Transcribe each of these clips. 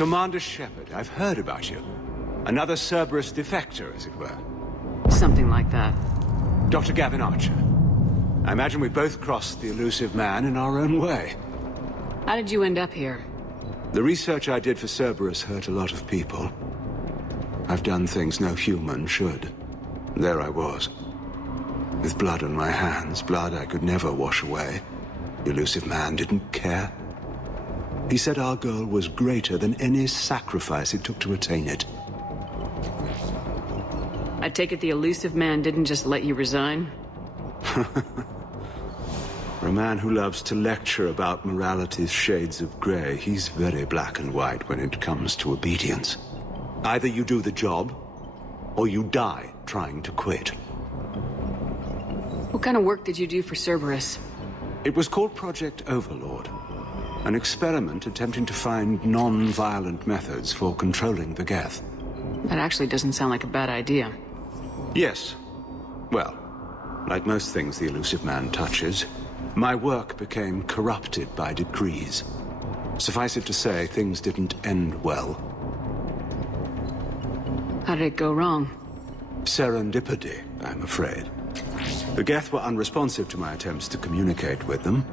Commander Shepard, I've heard about you. Another Cerberus defector, as it were. Something like that. Dr. Gavin Archer. I imagine we both crossed the elusive man in our own way. How did you end up here? The research I did for Cerberus hurt a lot of people. I've done things no human should. There I was. With blood on my hands, blood I could never wash away. The elusive man didn't care. He said our goal was greater than any sacrifice it took to attain it. I take it the elusive man didn't just let you resign? For a man who loves to lecture about morality's shades of grey, he's very black and white when it comes to obedience. Either you do the job, or you die trying to quit. What kind of work did you do for Cerberus? It was called Project Overlord. An experiment attempting to find non-violent methods for controlling the geth. That actually doesn't sound like a bad idea. Yes. Well, like most things the elusive man touches, my work became corrupted by decrees. Suffice it to say, things didn't end well. How did it go wrong? Serendipity, I'm afraid. The geth were unresponsive to my attempts to communicate with them,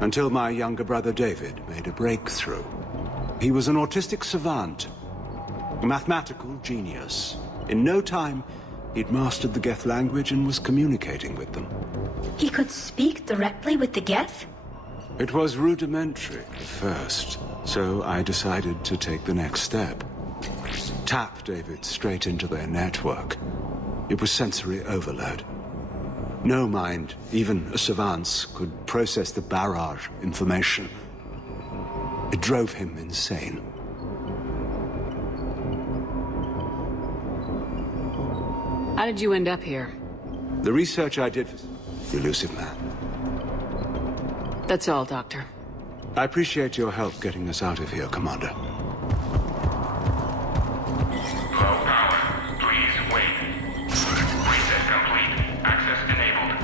until my younger brother David made a breakthrough. He was an autistic savant, a mathematical genius. In no time, he'd mastered the geth language and was communicating with them. He could speak directly with the geth? It was rudimentary at first, so I decided to take the next step. Tap David straight into their network. It was sensory overload. No mind, even a savant's, could process the barrage of information. It drove him insane. How did you end up here? The research I did for the elusive man. That's all, Doctor. I appreciate your help getting us out of here, Commander. Low power. Please wait. Reset complete. Access enabled.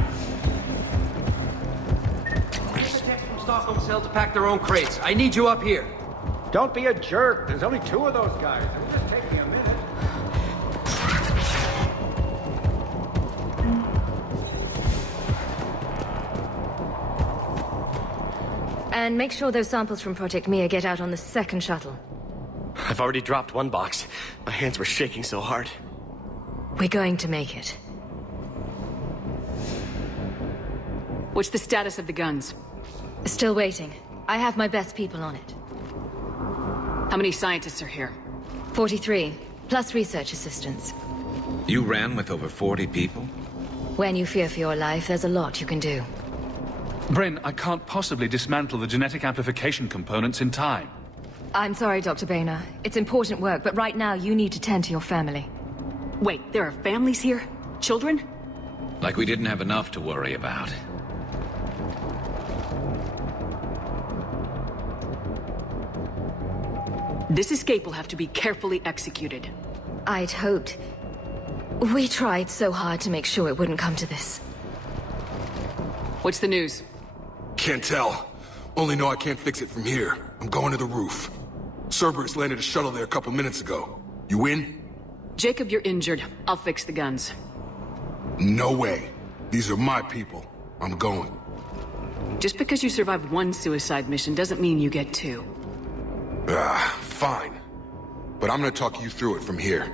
Get the techs from Stockholm Cell to pack their own crates. I need you up here. Don't be a jerk. There's only 2 of those guys. It'll just take me a minute. And make sure those samples from Project Mia get out on the second shuttle. I've already dropped one box. My hands were shaking so hard. We're going to make it. What's the status of the guns? Still waiting. I have my best people on it. How many scientists are here? 43, plus research assistants. You ran with over 40 people? When you fear for your life, there's a lot you can do. Bryn, I can't possibly dismantle the genetic amplification components in time. I'm sorry, Dr. Boehner. It's important work, but right now you need to tend to your family. Wait, there are families here? Children? Like we didn't have enough to worry about. This escape will have to be carefully executed. I'd hoped. We tried so hard to make sure it wouldn't come to this. What's the news? Can't tell. Only know I can't fix it from here. I'm going to the roof. Cerberus landed a shuttle there a couple minutes ago. You in? Jacob, you're injured. I'll fix the guns. No way. These are my people. I'm going. Just because you survived one suicide mission doesn't mean you get 2. Fine. But I'm gonna talk you through it from here.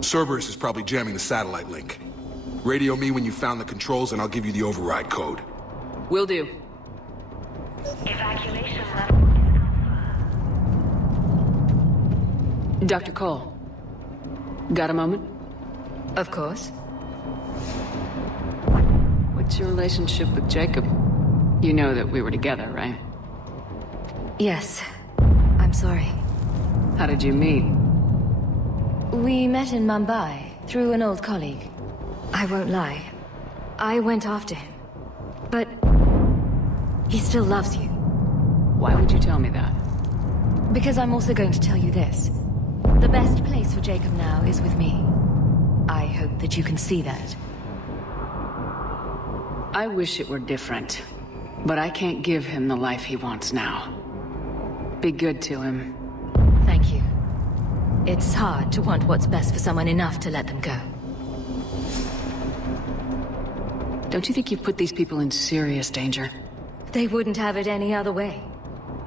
Cerberus is probably jamming the satellite link. Radio me when you found the controls and I'll give you the override code. Will do. Evacuation level. Dr. Cole. Got a moment? Of course. What's your relationship with Jacob? You know that we were together, right? Yes. I'm sorry. How did you meet? We met in Mumbai, through an old colleague. I won't lie. I went after him. But he still loves you. Why would you tell me that? Because I'm also going to tell you this. The best place for Jacob now is with me. I hope that you can see that. I wish it were different. But I can't give him the life he wants now. Be good to him. Thank you. Thank you. It's hard to want what's best for someone enough to let them go. Don't you think you've put these people in serious danger? They wouldn't have it any other way.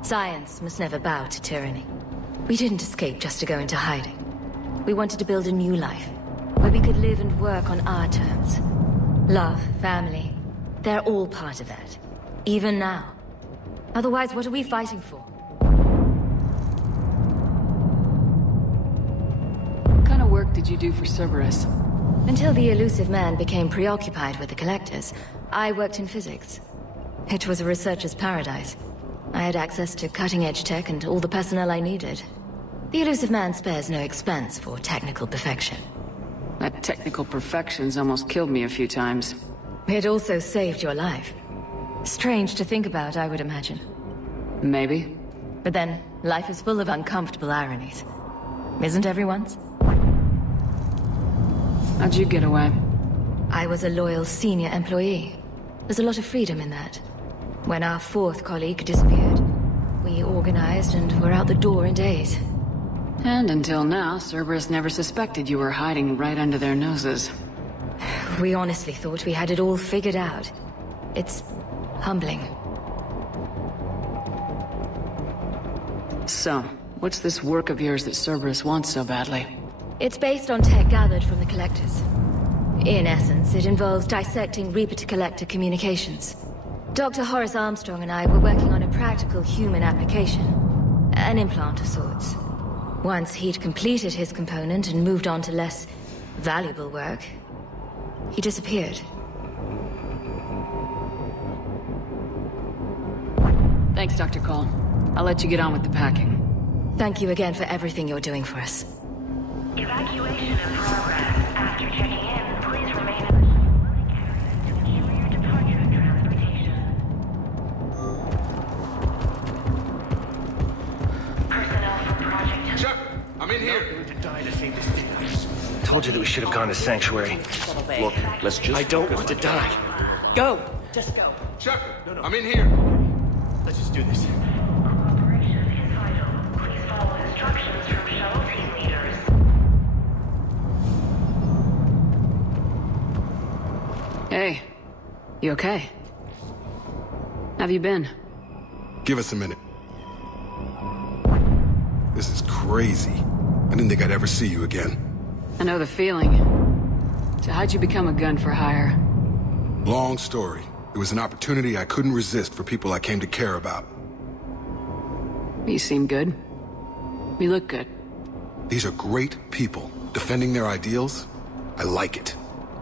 Science must never bow to tyranny. We didn't escape just to go into hiding. We wanted to build a new life, where we could live and work on our terms. Love, family, they're all part of that. Even now. Otherwise, what are we fighting for? What kind of work did you do for Cerberus? Until the elusive man became preoccupied with the Collectors, I worked in physics. It was a researcher's paradise. I had access to cutting-edge tech and all the personnel I needed. The elusive man spares no expense for technical perfection. That technical perfection's almost killed me a few times. It also saved your life. Strange to think about, I would imagine. Maybe. But then, life is full of uncomfortable ironies. Isn't everyone's? How'd you get away? I was a loyal senior employee. There's a lot of freedom in that. When our fourth colleague disappeared, we organized and were out the door in days. And until now, Cerberus never suspected you were hiding right under their noses. We honestly thought we had it all figured out. It's humbling. So, what's this work of yours that Cerberus wants so badly? It's based on tech gathered from the Collectors. In essence, it involves dissecting Reaper-to-Collector communications. Dr. Horace Armstrong and I were working on a practical human application. An implant of sorts. Once he'd completed his component and moved on to less valuable work, he disappeared. Thanks, Dr. Cole. I'll let you get on with the packing. Thank you again for everything you're doing for us. Evacuation in progress. After checking in, please remain in the loading area to ensure your departure and transportation. Personnel for Project... Shepard, I'm in here. Told you that we should have gone to Sanctuary. Look, let's just... I don't want to die. Go! Just go. Shepard, I'm in here. Let's just do this. Cooperation is vital. Please follow instructions from shuttle team leaders. Hey, you okay? Have you been? Give us a minute. This is crazy. I didn't think I'd ever see you again. I know the feeling. So how'd you become a gun for hire? Long story. It was an opportunity I couldn't resist for people I came to care about. You seem good. You look good. These are great people. Defending their ideals, I like it.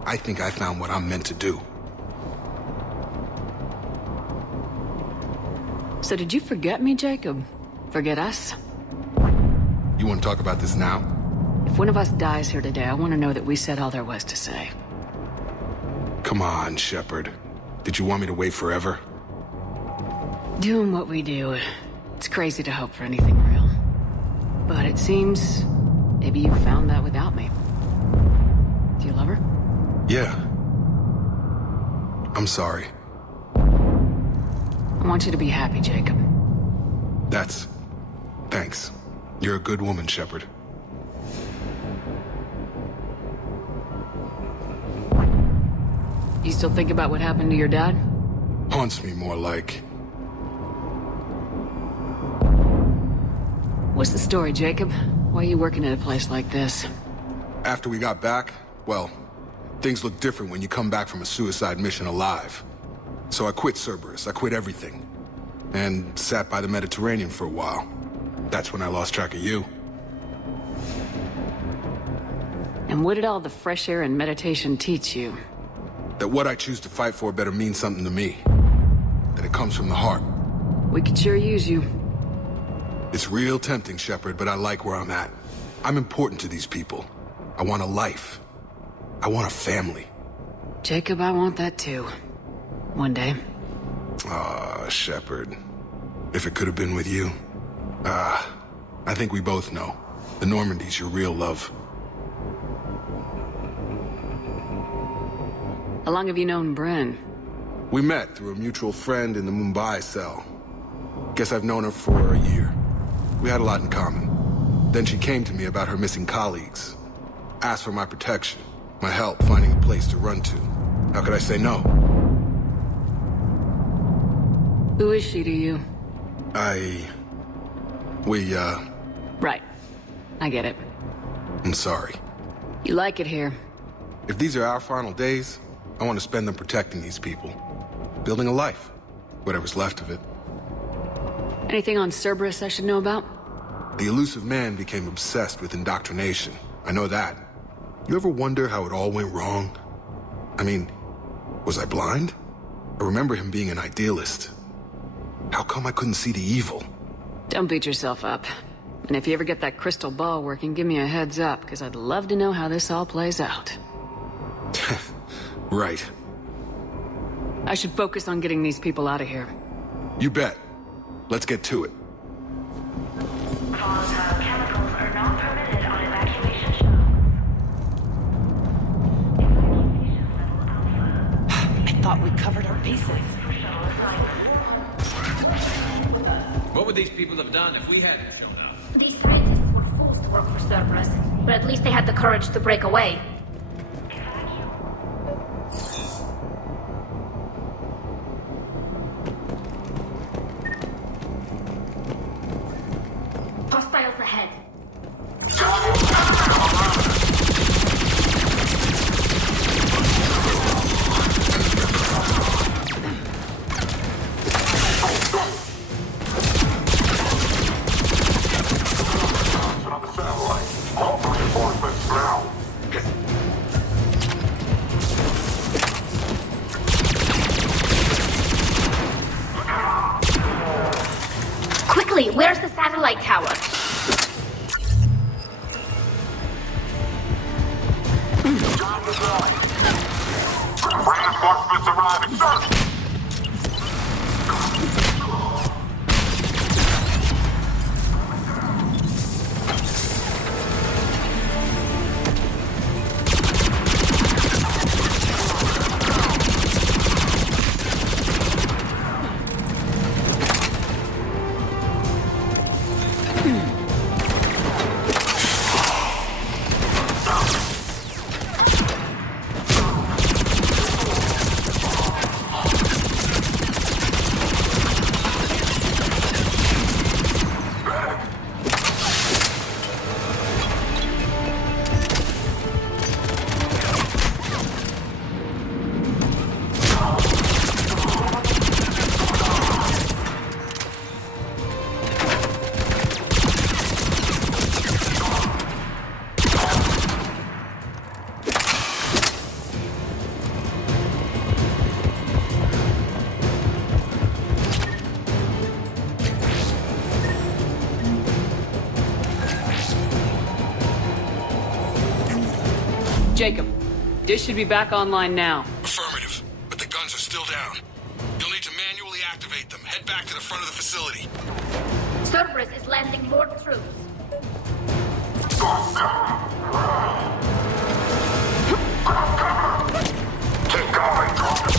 I think I found what I'm meant to do. So did you forget me, Jacob? Forget us? You want to talk about this now? If one of us dies here today, I want to know that we said all there was to say. Come on, Shepard. Did you want me to wait forever? Doing what we do, it's crazy to hope for anything real. But it seems maybe you found that without me. Do you love her? Yeah. I'm sorry. I want you to be happy, Jacob. Thanks. You're a good woman, Shepard. You still think about what happened to your dad? Haunts me more like... What's the story, Jacob? Why are you working at a place like this? After we got back, well, things look different when you come back from a suicide mission alive. So I quit Cerberus, I quit everything. And sat by the Mediterranean for a while. That's when I lost track of you. And what did all the fresh air and meditation teach you? That what I choose to fight for better mean something to me. That it comes from the heart. We could sure use you. It's real tempting, Shepard, but I like where I'm at. I'm important to these people. I want a life. I want a family. Jacob, I want that too. One day. Ah, Shepard. If it could have been with you. I think we both know. The Normandy's your real love. How long have you known Bryn? We met through a mutual friend in the Mumbai cell. Guess I've known her for a year. We had a lot in common. Then she came to me about her missing colleagues. Asked for my protection, my help finding a place to run to. How could I say no? Who is she to you? Right. I get it. I'm sorry. You like it here. If these are our final days, I want to spend them protecting these people. Building a life. Whatever's left of it. Anything on Cerberus I should know about? The elusive man became obsessed with indoctrination. I know that. You ever wonder how it all went wrong? I mean, was I blind? I remember him being an idealist. How come I couldn't see the evil? Don't beat yourself up. And if you ever get that crystal ball working, give me a heads up, because I'd love to know how this all plays out. Right. I should focus on getting these people out of here. You bet. Let's get to it. Volatile chemicals are not permitted on evacuation shuttles. Evacuation level alpha. I thought we covered our bases. Shuttle assignment. What would these people have done if we hadn't shown up? These scientists were forced to work for Cerberus, but at least they had the courage to break away. Hostiles ahead. Quickly, where's the satellite tower? Reinforcements arriving, sir! Jacob, dish should be back online now. Affirmative, but the guns are still down. You'll need to manually activate them. Head back to the front of the facility. Cerberus is landing more troops. Keep going!